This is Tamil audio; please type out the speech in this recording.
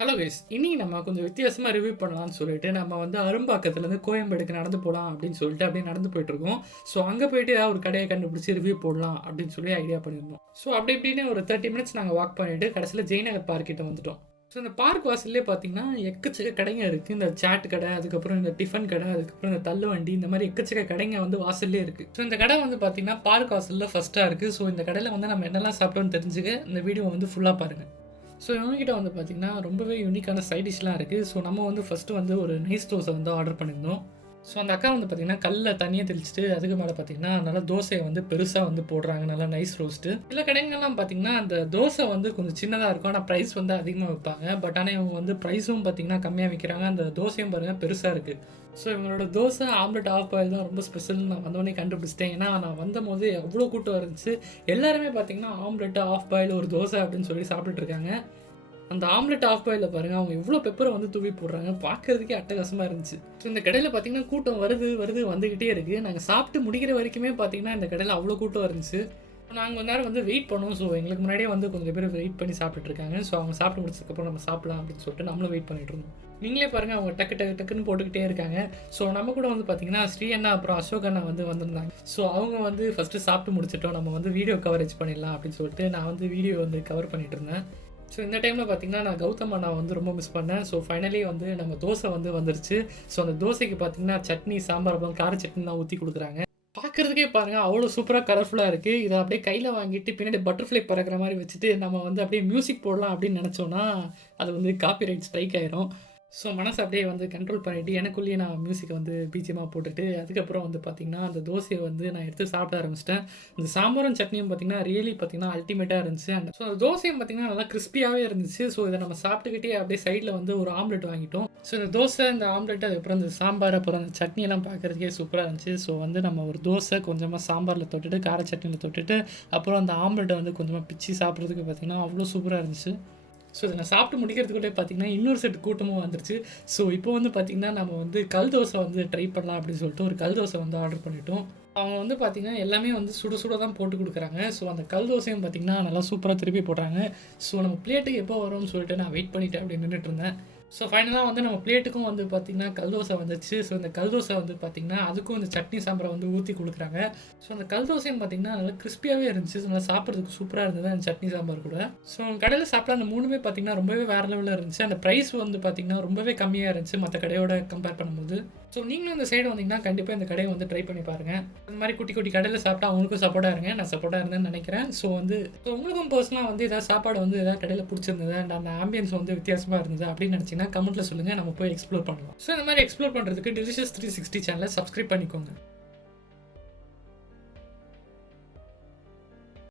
ஹலோ கைஸ், இனி நம்ம கொஞ்சம் வித்தியாசமாக ரிவ்யூ பண்ணலாம்னு சொல்லிட்டு நம்ம வந்து அரும்பாக்கத்துலேருந்து கோயம்பேடுக்கு நடந்து போகலாம் அப்படின்னு சொல்லிட்டு அப்படியே நடந்து போயிட்டுருக்கோம். ஸோ அங்கே போயிட்டு ஏதாவது ஒரு கடையை கண்டுபிடிச்சி ரிவ்யூ போடலாம் அப்படின்னு சொல்லி ஐடியா பண்ணியிருந்தோம். ஸோ அப்படி இப்படின்னு ஒரு 30 மினிட்ஸ் நாங்கள் வாக் பண்ணிவிட்டு கடைசியில் ஜெயநகர் பார்க் கிட்ட வந்துட்டோம். ஸோ இந்த பார்க் வாசல்லே பார்த்தீங்கன்னா எக்கச்சக்க கடைங்க இருக்குது. இந்த சாட் கடை, அதுக்கப்புறம் இந்த டிஃபன் கடை, அதுக்கப்புறம் இந்த தள்ளு வண்டி, இந்த மாதிரி எக்கச்சக்க கடைங்க வந்து வாசல்லே இருக்குது. ஸோ இந்த கடை வந்து பார்த்தீங்கன்னா பார்க் வாசலில் ஃபஸ்ட்டாக இருக்குது. ஸோ இந்த கடையில் வந்து நம்ம என்னெல்லாம் சாப்பிட்டோன்னு தெரிஞ்சுக்க இந்த வீடியோ வந்து ஃபுல்லாக பாருங்கள். ஸோ இவங்ககிட்ட வந்து பார்த்திங்கன்னா ரொம்பவே யூனிக்கான சைட் டிஷ்லாம் இருக்குது. ஸோ நம்ம வந்து ஃபஸ்ட்டு வந்து ஒரு நைஸ் தோசை வந்து ஆர்டர் பண்ணியிருந்தோம். ஸோ அந்த அக்கா வந்து பார்த்திங்கன்னா கல்லில் தண்ணியை தெளிச்சிட்டு அதுக்கு மேலே பார்த்திங்கன்னா நல்லா தோசையை வந்து பெருசாக வந்து போடுறாங்க, நல்லா நைஸ் ரோஸ்ட்டு. சில கடைங்கள்லாம் பார்த்திங்கன்னா அந்த தோசை வந்து கொஞ்சம் சின்னதாக இருக்கும், ஆனால் ப்ரைஸ் வந்து அதிகமாக வைப்பாங்க. பட் ஆனால் இவங்க வந்து ப்ரைஸும் பார்த்திங்கன்னா கம்மியாக விற்கிறாங்க. அந்த தோசையும் பாருங்கள் பெருசாக இருக்குது. ஸோ இவங்களோட தோசை ஆம்லெட் ஆஃப் பாயில் தான் ரொம்ப ஸ்பெஷல்னு நான் வந்தோடனே கண்டுபிடிச்சிட்டேன். ஏன்னா நான் வந்த போது அவ்வளோ கூட்டம் இருந்துச்சு. எல்லாருமே பார்த்திங்கன்னா ஆம்லெட்டு ஆஃப் பாயில் ஒரு தோசை அப்படின்னு சொல்லி சாப்பிட்டுருக்காங்க. அந்த ஆம்லெட் ஆஃப் பாயில் பாருங்கள், அவங்க எவ்வளோ பெப்பரை வந்து தூவி போடுறாங்க, பார்க்குறதுக்கே அட்டகாசமாக இருந்துச்சு. ஸோ இந்த கடையில் பார்த்திங்கன்னா கூட்டம் வருது வந்துக்கிட்டே இருக்குது. நாங்கள் சாப்பிட்டு முடிக்கிற வரைக்குமே பார்த்திங்கன்னா இந்த கடையில் அவ்வளோ கூட்டம் இருந்துச்சு. நாங்கள் ஒரு நேரம் வந்து வெயிட் பண்ணோம். ஸோ எங்களுக்கு முன்னாடியே வந்து கொஞ்சம் பேர் வெயிட் பண்ணி சாப்பிட்டுருக்காங்க. ஸோ அவங்க சாப்பிட்டு முடிச்சதுக்கப்புறம் நம்ம சாப்பிடலாம் அப்படின்னு சொல்லிட்டு நம்மளும் வெயிட் பண்ணிட்டு இருந்தோம். நீங்களே பாருங்கள், அவங்க டக்குன்னு போட்டுக்கிட்டே இருக்காங்க. ஸோ நம்ம கூட வந்து பார்த்திங்கன்னா ஸ்ரீ அண்ணா அப்புறம் அசோக் அண்ணா வந்து வந்திருந்தாங்க. ஸோ அவங்க வந்து ஃபஸ்ட்டு சாப்பிட்டு முடிச்சிட்டோம், நம்ம வந்து வீடியோ கவரேஜ் பண்ணிடலாம் அப்படின்னு சொல்லிட்டு நான் வந்து வீடியோ வந்து கவர் பண்ணிட்டு இருந்தேன். ஸோ இந்த டைமில் பார்த்திங்கன்னா நான் கௌதம் அண்ணா வந்து ரொம்ப மிஸ் பண்ணேன். ஸோ ஃபைனலி வந்து நம்ம தோசை வந்து வந்துருச்சு. ஸோ அந்த தோசைக்கு பார்த்திங்கன்னா சட்னி, சாம்பார், அப்புறம் கார சட்னிலாம் ஊற்றி கொடுக்குறாங்க. பார்க்குறதுக்கே பாருங்கள் அவ்வளோ சூப்பராக கலர்ஃபுல்லாக இருக்குது. இதை அப்படியே கையில் வாங்கிட்டு பின்னாடி பட்டர்ஃப்ளை பறக்கிற மாதிரி வச்சுட்டு நம்ம வந்து அப்படியே மியூசிக் போடலாம் அப்படின்னு நினச்சோன்னா அது வந்து காப்பிரைட் ஸ்ட்ரைக் ஆயிரும். ஸோ மனசை அப்படியே வந்து கண்ட்ரோல் பண்ணிவிட்டு எனக்குள்ளேயே நான் மியூசிக்கை வந்து பிஜிஎமாக போட்டுட்டு அதுக்கப்புறம் வந்து பார்த்திங்கன்னா அந்த தோசையை வந்து நான் எடுத்து சாப்பிட ஆரம்பிச்சிட்டேன். இந்த சாம்பாரும் சட்னியும் பார்த்திங்கன்னா ரியலி பார்த்திங்கன்னா அல்டிமேட்டாக இருந்துச்சு. அண்ட் ஸோ அந்த தோசையும் பார்த்திங்கன்னா நல்லா கிறிஸ்பியாகவே இருந்துச்சு. ஸோ இதை நம்ம சாப்பிட்டுக்கிட்டே அப்படியே சைடில் வந்து ஒரு ஆம்லெட் வாங்கிட்டோம். ஸோ இந்த தோசை, இந்த ஆம்லெட், அதுக்கப்புறம் இந்த சாம்பார், அப்புறம் அந்த சட்னியெல்லாம் பார்க்குறதுக்கே சூப்பராக இருந்துச்சு. ஸோ வந்து நம்ம ஒரு தோசை கொஞ்சமாக சாம்பாரில் தொட்டுட்டு கார சட்னியில் தொட்டுட்டு அப்புறம் அந்த ஆம்லெட்டை வந்து கொஞ்சமாக பிச்சு சாப்பிட்றதுக்கு பார்த்திங்கன்னா அவ்வளோ சூப்பராக இருந்துச்சு. ஸோ இதை நான் சாப்பிட்டு முடிக்கிறதுக்குள்ளே பார்த்திங்கன்னா இன்னொரு செட் கூட்டமும் வந்துருச்சு. ஸோ இப்போ வந்து பார்த்திங்கன்னா நம்ம வந்து கல் தோசை வந்து ட்ரை பண்ணலாம் அப்படின்னு சொல்லிட்டு ஒரு கல் தோசை வந்து ஆர்டர் பண்ணிட்டோம். அவங்க வந்து பார்த்திங்கன்னா எல்லாமே வந்து சுட தான் போட்டு கொடுக்குறாங்க. ஸோ அந்த கல் தோசையும் பார்த்திங்கன்னா நல்லா சூப்பராக திருப்பி போடுறாங்க. ஸோ நம்ம பிளேட்டுக்கு எப்போ வரும்னு சொல்லிட்டு நான் வெயிட் பண்ணிவிட்டு அப்படி நின்றுட்டு இருந்தேன். ஸோ ஃபைனலாக வந்து நம்ம பிளேட்டுக்கும் வந்து பார்த்திங்கன்னா கல் தோசை வந்துச்சு. ஸோ இந்த கல் தோசை வந்து பார்த்திங்கன்னா அதுக்கும் இந்த சட்னி சாம்பாரை வந்து ஊற்றி கொடுக்குறாங்க. ஸோ அந்த கல் தோசைன்னு பார்த்திங்கன்னா நல்லா கிறிஸ்பியாகவே இருந்துச்சு. ஸோ நல்லா சாப்பிட்றதுக்கு சூப்பராக இருந்தது அந்த சட்னி சாம்பார் கூட. ஸோ கடையில் சாப்பிட்டா அந்த மூணுமே பார்த்திங்கன்னா ரொம்பவே வேறு லெவலில் இருந்துச்சு. அந்த ப்ரைஸ் வந்து பார்த்திங்கன்னா ரொம்பவே கம்மியாக இருந்துச்சு மற்ற கடையோட கம்பேர் பண்ணும்போது. ஸோ நீங்களும் இந்த சைடு வந்தீங்கன்னா கண்டிப்பாக இந்த கடையை வந்து ட்ரை பண்ணி பாருங்கள். அந்த மாதிரி குட்டி குட்டி கடையில் சாப்பிட்டா அவங்களுக்கும் சப்போர்ட்டாக இருங்க. நான் சப்போர்ட்டாக இருந்தேன்னு நினைக்கிறேன். ஸோ உங்களுக்கும் பர்சனலாக வந்து ஏதாவது சாப்பாடு வந்து ஏதாவது கடையில் பிடிச்சிருந்தது அண்ட் அந்த ஆம்பியன்ஸ் வந்து வித்தியாசமாக இருந்தது அப்படின்னு நினச்சிங்கன்னா கமெண்ட்டில் சொல்லுங்கள், நம்ம போய் எக்ஸ்ப்ளோர் பண்ணலாம். ஸோ இந்த மாதிரி எக்ஸ்ப்ளோர் பண்ணுறதுக்கு Delicious 360 சேனலை சப்ஸ்கிரைப் பண்ணிக்கோங்க.